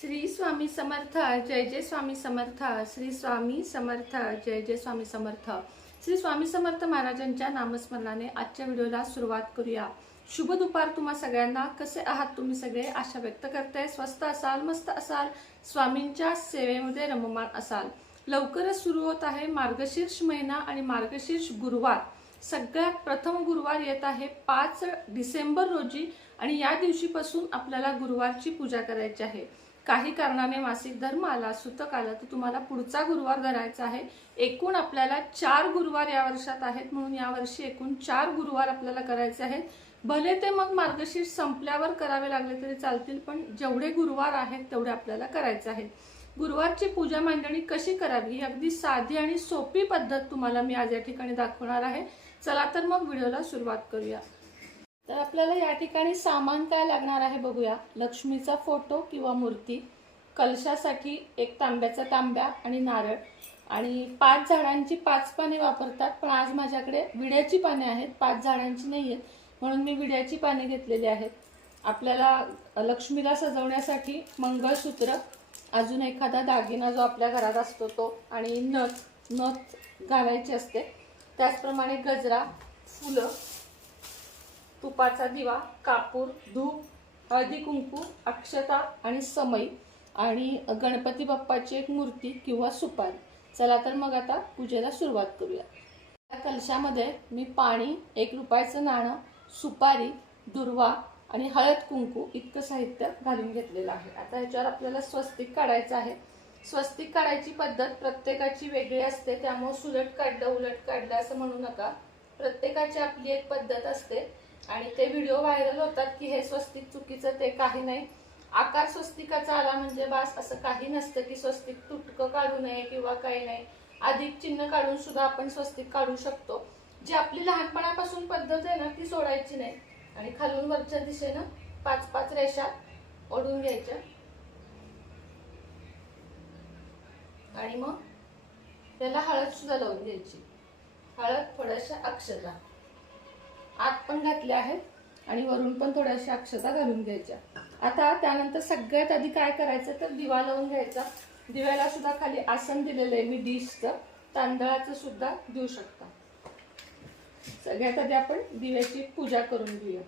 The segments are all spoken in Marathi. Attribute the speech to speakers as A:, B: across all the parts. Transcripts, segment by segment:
A: श्री स्वामी समर्थ जय जय स्वामी समर्थ श्री स्वामी समर्थ जय जय स्वामी समर्थ श्री स्वामी समर्थ महाराजांच्या नामस्मरणाने आजच्या व्हिडिओला सुरुवात करूया शुभ दुपार तुम्हा सगळ्यांना कसे आहात तुम्ही सगळे आशा व्यक्त करताय स्वस्त असाल मस्त असाल स्वामींच्या सेवेमध्ये रममान असाल लवकरच सुरू होत आहे मार्गशीर्ष महिना आणि मार्गशीर्ष गुरुवार सगळ्यात प्रथम गुरुवार येत आहे पाच डिसेंबर रोजी आणि या दिवशीपासून आपल्याला गुरुवारची पूजा करायची आहे काही कारणाने मासिक धर्म आला सुतक आलं तर तुम्हाला पुढचा गुरुवार धरायचा आहे एकूण आपल्याला चार गुरुवार या वर्षात आहेत म्हणून यावर्षी एकूण चार गुरुवार आपल्याला करायचे आहेत भले ते मग मार्गशीर्ष संपल्यावर करावे लागले तरी चालतील पण जेवढे गुरुवार आहेत तेवढे आपल्याला करायचे आहेत गुरुवारची पूजा मांडणी कशी करावी ही अगदी साधी आणि सोपी पद्धत तुम्हाला मी आज या ठिकाणी दाखवणार आहे चला तर मग व्हिडिओला सुरुवात करूया तर आपल्याला या ठिकाणी सामान काय लागणार आहे बघूया लक्ष्मीचा फोटो किंवा मूर्ती कलशासाठी एक तांब्याचा तांब्या आणि नारळ आणि पाच झाडांची पाच पाने वापरतात पण आज माझ्याकडे विड्याची पाने आहेत पाच झाडांची नाही आहेत म्हणून मी विड्याची पाने घेतलेली आहेत आपल्याला लक्ष्मीला सजवण्यासाठी मंगळसूत्र अजून एखादा दागिना जो आपल्या घरात असतो तो आणि नथ नथ घालायची असते त्याचप्रमाणे गजरा फुलं तुपाचा दिवा कापूर धूप हळदी कुंकू अक्षता आणि समई आणि गणपती बाप्पाची एक मूर्ती किंवा सुपारी चला तर मग आता पूजेला सुरुवात करूया त्या कलशामध्ये मी पाणी एक रुपयाचं नाणं सुपारी दुर्वा आणि हळद कुंकू इतकं साहित्य घालून घेतलेलं आहे आता याच्यावर आपल्याला स्वस्तिक काढायचं आहे स्वस्तिक काढायची पद्धत प्रत्येकाची वेगळी असते त्यामुळे सुलट काढलं उलट काढलं असं म्हणू नका प्रत्येकाची आपली एक पद्धत असते आणि ते व्हिडिओ व्हायरल होतात की हे स्वस्तिक चुकीचं ते काही नाही आकार स्वस्तिकाचा आला म्हणजे बास असं काही नसतं की स्वस्तिक तुटकं काढू नये किंवा काही नाही अधिक चिन्ह काढून सुद्धा आपण स्वस्तिक काढू शकतो जी आपली लहानपणापासून पद्धत आहे ना ती सोडायची नाही आणि खालून वरच्या दिशेनं पाच पाच रेषा ओढून घ्यायच्या आणि मग त्याला हळद सुद्धा लावून घ्यायची हळद थोड्याशा अक्षता आत पण घातल्या आहेत आणि वरून पण थोड्याशा अक्षता घालून घ्यायच्या आता त्यानंतर सगळ्यात आधी काय करायचं तर दिवा लावून घ्यायचा दिव्याला सुद्धा खाली आसन दिलेलं आहे मी डिशचं तांदळाचं सुद्धा देऊ शकता सगळ्यात आधी आपण दिव्याची पूजा करून घेऊया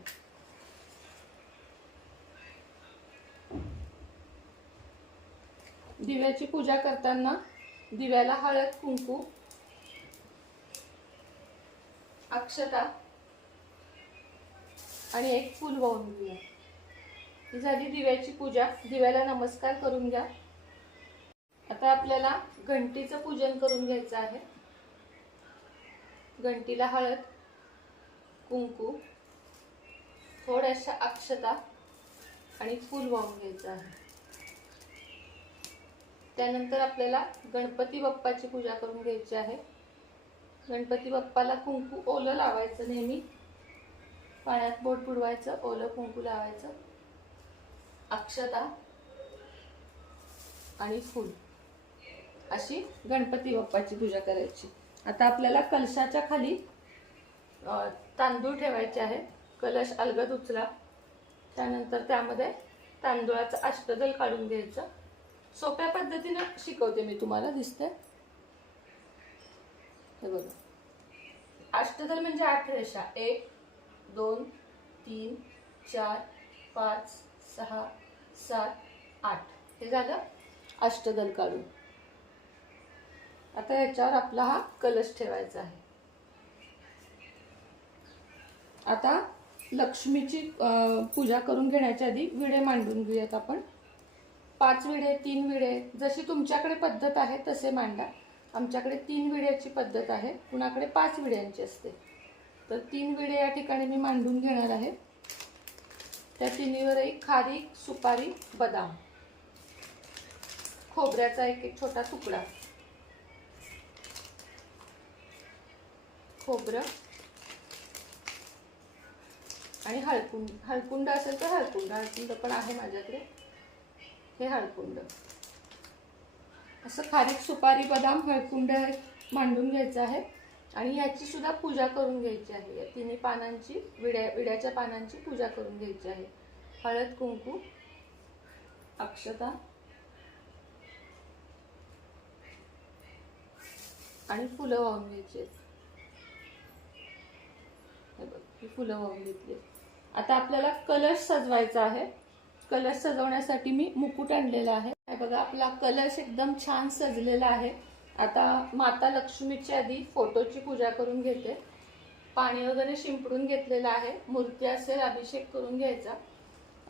A: दिव्याची पूजा करताना दिव्याला हळद कुंकू अक्षता आणि एक फूल वाहून घेऊया ही झाली दिव्याची पूजा दिव्याला नमस्कार करून घ्या आता आपल्याला घंटीचं पूजन करून घ्यायचं आहे घंटीला हळद कुंकू थोड्याशा अक्षता आणि फूल वाहून घ्यायचं आहे त्यानंतर आपल्याला गणपती बाप्पाची पूजा करून घ्यायची आहे गणपती बाप्पाला कुंकू ओलं लावायचं नेहमी पाण्यात बोट बुडवायचं ओलं कुंकू लावायचं अक्षता आणि फूल अशी गणपती बाप्पाची पूजा करायची आता आपल्याला कलशाच्या खाली तांदूळ ठेवायचे आहे कलश अलगद उचला त्यानंतर त्यामध्ये तांदुळाचं अष्टदल काढून घ्यायचं सोप्या पद्धतीनं शिकवते मी तुम्हाला दिसते हे बघा अष्टदल म्हणजे आठ रेषा एक दोन तीन चार पाच सहा सात आठ हे झालं अष्टदल काढून आता याच्यावर आपला हा कलश ठेवायचा आहे आता लक्ष्मीची पूजा करून घेण्याच्या आधी विडे मांडून घेऊयात आपण पाच विडे तीन विडे जशी तुमच्याकडे पद्धत आहे तसे मांडा आमच्याकडे तीन विड्याची पद्धत आहे कुणाकडे पाच विड्यांची असते तर तीन विडे या ठिकाणी मी मांडून घेणार आहे त्या एक खारीक सुपारी बदाम खोबऱ्याचा एक एक छोटा तुकडा खोबरं आणि हळकुंड हळकुंड असेल तर हळकुंड हळकुंड पण आहे माझ्याकडे हे हळकुंड असं खारीक सुपारी बदाम हळकुंड मांडून घ्यायचं आहे आणि याची सुद्धा पूजा करून घ्यायची आहे या तिन्ही पानांची विड्या विड्याच्या पानांची पूजा करून घ्यायची आहे हळद कुंकू अक्षता आणि फुलं वाहून घ्यायची आहेत फुलं वाहून घेतली आता आपल्याला कलश सजवायचा आहे कलश सजवण्यासाठी मी मुकुट आणलेला आहे हे बघा आपला कलश एकदम छान सजलेला आहे आता माता लक्ष्मीची आधी फोटोची पूजा करून घेते पाणी वगैरे शिंपडून घेतलेलं आहे मूर्ती असेल अभिषेक करून घ्यायचा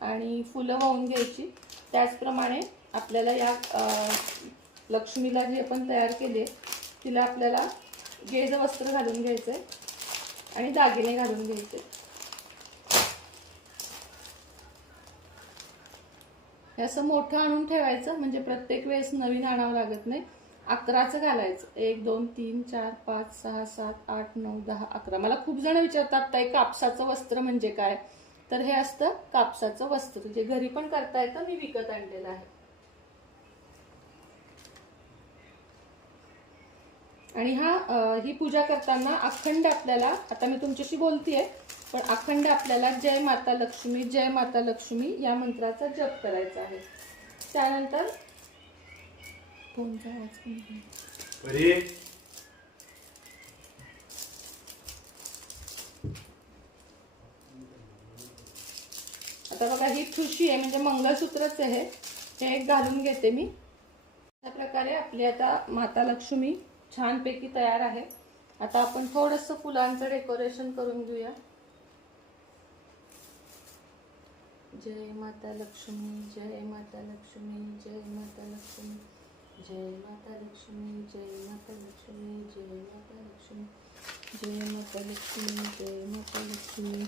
A: आणि फुलं वाहून घ्यायची त्याचप्रमाणे आपल्याला या लक्ष्मीला जी आपण तयार केली तिला आपल्याला गेज वस्त्र घालून घ्यायचं आहे आणि दागिने घालून घ्यायचे असं मोठं आणून ठेवायचं म्हणजे प्रत्येक वेळेस नवीन आणावं लागत नाही अकराचं घालायचं एक दोन तीन चार पाच सहा सात आठ नऊ दहा अकरा मला खूप जण विचारतात ताई कापसाचं वस्त्र म्हणजे काय तर हे असतं कापसाचं वस्त्र जे घरी पण करता येतं मी विकत आणलेलं आहे आणि हा ही पूजा करताना अखंड आपल्याला आता मी तुमच्याशी बोलतीये पण अखंड आपल्याला जय माता लक्ष्मी जय माता लक्ष्मी या मंत्राचा जप करायचा आहे त्यानंतर फोनचा आता बघा ही खुशी आहे म्हणजे मंगळसूत्रच आहे हे एक घालून घेते मी अशा प्रकारे आपली आता माता लक्ष्मी छान पैकी तयार आहे आता आपण थोडस फुलांचं डेकोरेशन करून घेऊया जय माता लक्ष्मी जय माता लक्ष्मी जय माता लक्ष्मी जय माता लक्ष्मी जय माता लक्ष्मी जय माता लक्ष्मी जय माता लक्ष्मी जय माता लक्ष्मी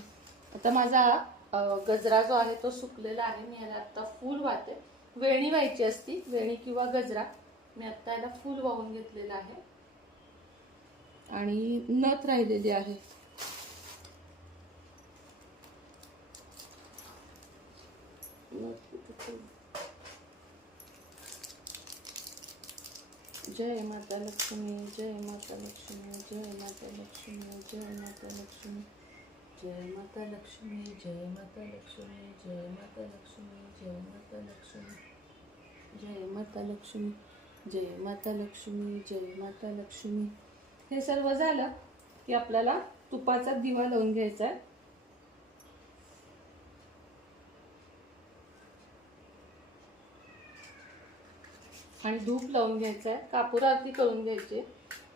A: आता माझा गजरा जो आहे तो सुकलेला आहे मी याला आत्ता फूल वाहते वेणी व्हायची असती वेणी किंवा गजरा मी आत्ता याला फूल वाहून घेतलेला आहे आणि नथ राहिलेली आहे नथ जय माता लक्ष्मी जय माता लक्ष्मी जय माता लक्ष्मी जय माता लक्ष्मी जय माता लक्ष्मी जय माता लक्ष्मी जय माता लक्ष्मी जय माता लक्ष्मी जय माता लक्ष्मी जय माता लक्ष्मी जय माता लक्ष्मी हे सर्व झालं की आपल्याला तुपाचा दिवा लावून घ्यायचा आहे आणि धूप लावून घ्यायचं आहे कापूर आरती करून घ्यायची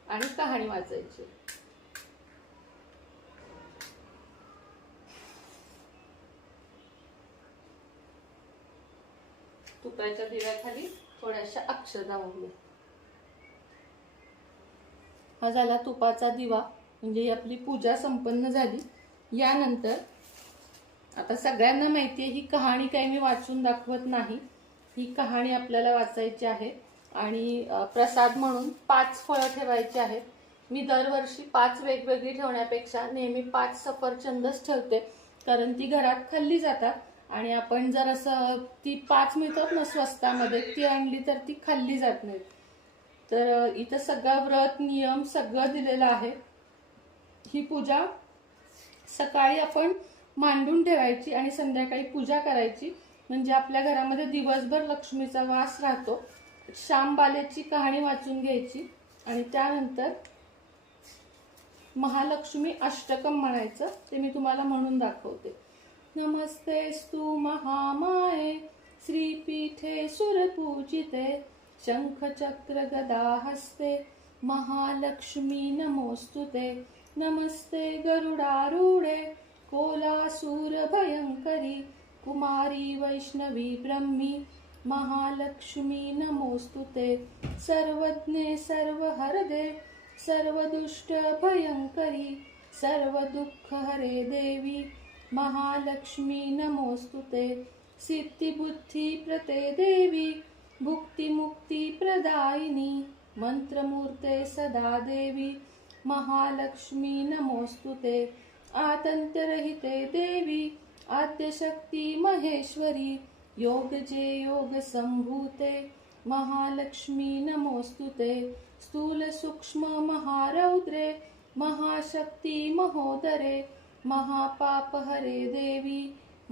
A: आणि कहाणी वाचायची तुपाच्या दिव्याखाली थोड्याशा अक्षरा उघडू हा झाला तुपाचा दिवा म्हणजे आपली पूजा संपन्न झाली यानंतर आता सगळ्यांना माहिती आहे ही कहाणी काही मी वाचून दाखवत नाही ही कहाणी आपल्याला वाचायची आहे आणि प्रसाद म्हणून पाच फळं ठेवायची आहेत मी दरवर्षी पाच वेगवेगळी ठेवण्यापेक्षा नेहमी पाच सफरचंदच ठेवते कारण ती घरात खाल्ली जातात आणि आपण जर असं ती पाच मिळतात ना स्वस्तामध्ये ती आणली तर ती खाल्ली जात नाही तर इथं सगळा व्रत नियम सगळं दिलेलं आहे ही पूजा सकाळी आपण मांडून ठेवायची आणि संध्याकाळी पूजा करायची म्हणजे आपल्या घरामध्ये दिवसभर लक्ष्मीचा वास राहतो श्यामबाल्याची कहाणी वाचून घ्यायची आणि त्यानंतर महालक्ष्मी अष्टकम म्हणायचं ते मी तुम्हाला म्हणून दाखवते नमस्ते स्तू महामाये श्रीपीठे सुरपूजिते शंखचक्र गदा हस्ते महालक्ष्मी नमोस्तु ते नमस्ते गरुडारूढे कोलासूर भयंकरी कुमारी वैष्णवी ब्रह्मी महालक्ष्मी नमोस्तु ते सर्वज्ञे सर्व दुःख हरे देवी महालक्ष्मी नमोस्तु ते प्रते देवी भुक्तिमुक्तिप्रदायिनी मंत्रमूर्ते सदा देवी महालक्ष्मी नमोस्तुते ते देवी आद्यशक्ती महेश्वरी योग जे योग संभूते महालक्ष्मी नमोस्तुते स्थूल सूक्ष्म महारौद्रे महाशक्ती महोदरे हरे देवी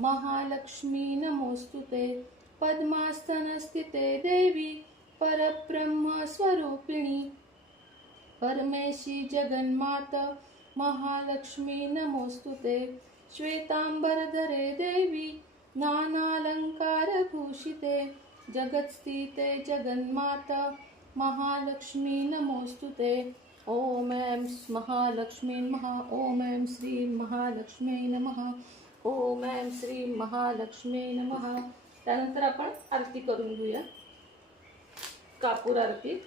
A: महालक्ष्मी नमोस्तुते पद्मास्तनस्थिते देवी परब्रह्मस्वरूपिणी परमेशी जगन्मात महालक्ष्मी नमोस्तुते श्वेतांबरधरे देवी नानालङ्कारभूषिते जगत्स्थिते जगन्माता महालक्ष्मी नमोऽस्तु ते ॐ ऐं महालक्ष्मी महा ओम ऐं श्री महालक्ष्मी नमः ॐ ऐं श्री महालक्ष्मी नमः त्यानंतर आपण आरती करून घेऊया कापूर आरती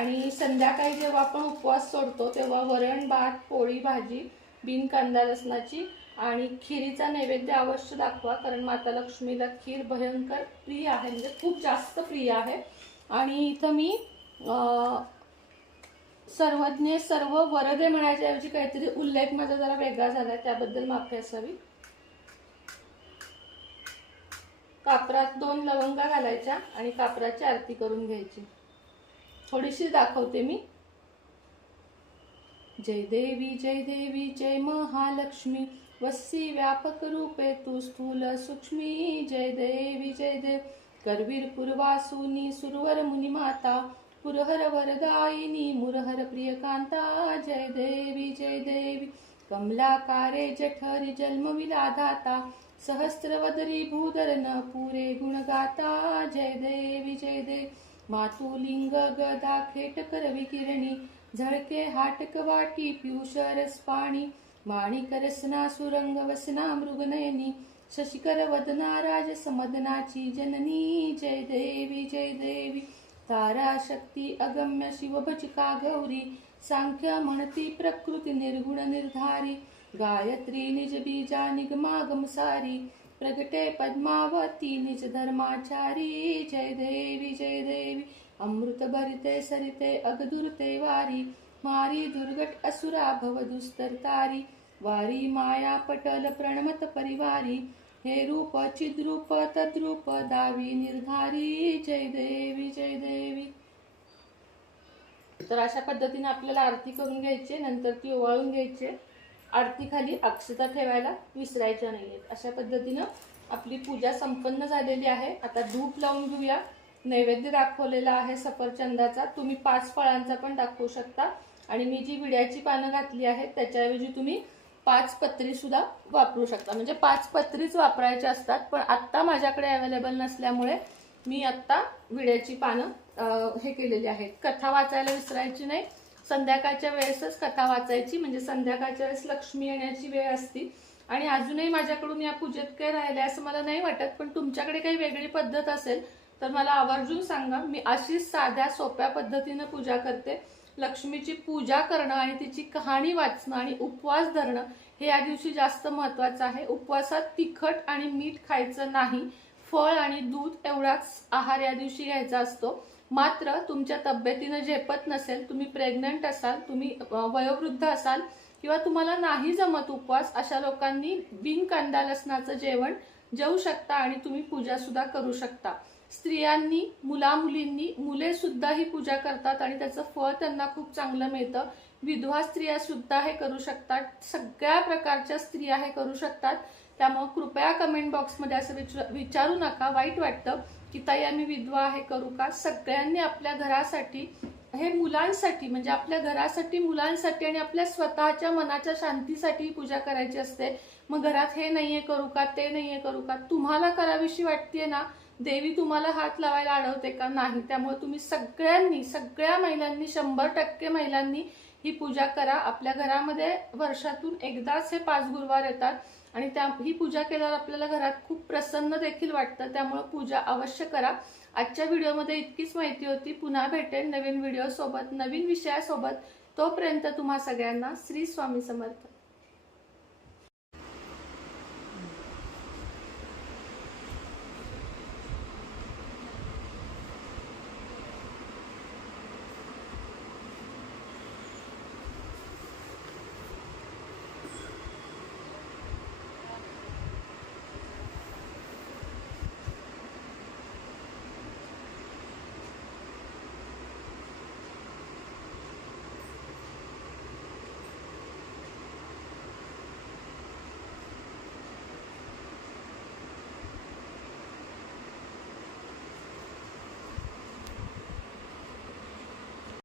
A: आणि संध्याकाळी जेव्हा आपण उपवास सोडतो तेव्हा वरण भात पोळी भाजी बिन कांदा लसणाची आणि खिरीचा नैवेद्य अवश्य दाखवा कारण माता लक्ष्मीला खीर भयंकर प्रिय आहे म्हणजे खूप जास्त प्रिय आहे आणि इथं मी सर्वज्ञ सर्व वरदे म्हणायच्याऐवजी काहीतरी उल्लेख माझा जरा वेगळा झाला त्याबद्दल माफी असावी कापरात दोन लवंगा घालायच्या आणि कापराची आरती करून घ्यायची थोडीशी दाखवते मी जय देवी जय देवी जय महालक्ष्मी वस्सी व्यापक रूपे तू स्थूल सूक्ष्मी जय देवी जय देव करवीर पुरवासुनी सुरवर मुनिमाता पुरहर वरदायिनी मुरहर प्रियकांता जय देवी जय देवी कमलाकारे जठरी जन्मविलाधाता सहस्रवदरी न पुरे गुणगाता जय देवी जय देव मातुलिंग गदा खेटकर विकिरणी झळके हाटक वाटी रस पाणी माणिकरसना वसना मृगनयनी शशिकर वदना समदनाची जननी जय देवी जय देवी तारा शक्ती अगम्य का गौरी सांख्य म्हणती प्रकृती निर्गुण निर्धारी गायत्री निज बीजा सारी प्रगटे पद्मावती निज धर्माचारी जय देवी जय देवी अमृत भरिते सरिते अगदुरते वारी मारी दुर्गट असुरा भव तारी वारी माया पटल प्रणमत परिवारी हे रूप चिद्रूप तद्रूप दावी निर्धारी जय देवी जय देवी तर अशा पद्धतीने आपल्याला आरती करून घ्यायची नंतर ती ओवाळून घ्यायची आरती खाली अक्षता ठेवायला विसरायच्या नाहीये अशा पद्धतीनं आपली पूजा संपन्न झालेली आहे आता धूप लावून घेऊया नैवेद्य दाखवलेला आहे सफरचंदाचा तुम्ही पाच फळांचा पण दाखवू शकता आणि मी जी विड्याची पानं घातली आहेत त्याच्याऐवजी तुम्ही पाच पत्री सुद्धा वापरू शकता म्हणजे पाच पत्रीच वापरायच्या असतात पण आत्ता माझ्याकडे अवेलेबल नसल्यामुळे मी आत्ता विड्याची पानं हे केलेली आहेत कथा वाचायला विसरायची नाही संध्याकाळच्या वेळेसच कथा वाचायची म्हणजे संध्याकाळच्या वेळेस लक्ष्मी येण्याची वेळ असती आणि अजूनही माझ्याकडून या पूजेत काय राहिले असं मला नाही वाटत पण तुमच्याकडे काही वेगळी पद्धत असेल तर मला आवर्जून सांगा मी अशीच साध्या सोप्या पद्धतीनं पूजा करते लक्ष्मीची पूजा करणं आणि तिची कहाणी वाचणं आणि उपवास धरणं हे या दिवशी जास्त महत्वाचं आहे उपवासात तिखट आणि मीठ खायचं नाही फळ आणि दूध एवढाच आहार या दिवशी घ्यायचा असतो मात्र तुमच्या तब्येतीनं झेपत नसेल तुम्ही प्रेग्नंट असाल तुम्ही वयोवृद्ध असाल किंवा तुम्हाला नाही जमत उपवास अशा लोकांनी बिनकांदा कांदा लसणाचं जेवण जेवू शकता आणि तुम्ही पूजा सुद्धा करू शकता स्त्रियांनी मुला मुलींनी मुले सुद्धा ही पूजा करतात आणि त्याचं फळ त्यांना खूप चांगलं मिळतं विधवा स्त्रिया सुद्धा हे करू शकतात सगळ्या प्रकारच्या स्त्रिया हे करू शकतात त्यामुळे कृपया कमेंट बॉक्समध्ये असं विचार विचारू नका वाईट वाटतं की ताई आम्ही विधवा हे करू का सगळ्यांनी आपल्या घरासाठी हे मुलांसाठी म्हणजे आपल्या घरासाठी मुलांसाठी आणि आपल्या स्वतःच्या मनाच्या शांतीसाठी पूजा करायची असते मग घरात हे नाहीये करू का ते नाहीये करू का तुम्हाला कराविषयी वाटते ना देवी तुम्हाला हात लावायला अडवते का नाही त्यामुळे तुम्ही सगळ्यांनी सगळ्या महिलांनी शंभर टक्के महिलांनी ही पूजा करा आपल्या घरामध्ये वर्षातून एकदाच हे पाच गुरुवार येतात आणि त्या ही पूजा केल्यावर आपल्याला घरात खूप प्रसन्न देखील वाटतं त्यामुळे पूजा अवश्य करा आजच्या व्हिडिओमध्ये इतकीच माहिती होती पुन्हा भेटेल नवीन व्हिडिओसोबत नवीन विषयासोबत तोपर्यंत तुम्हा सगळ्यांना श्री स्वामी समर्थ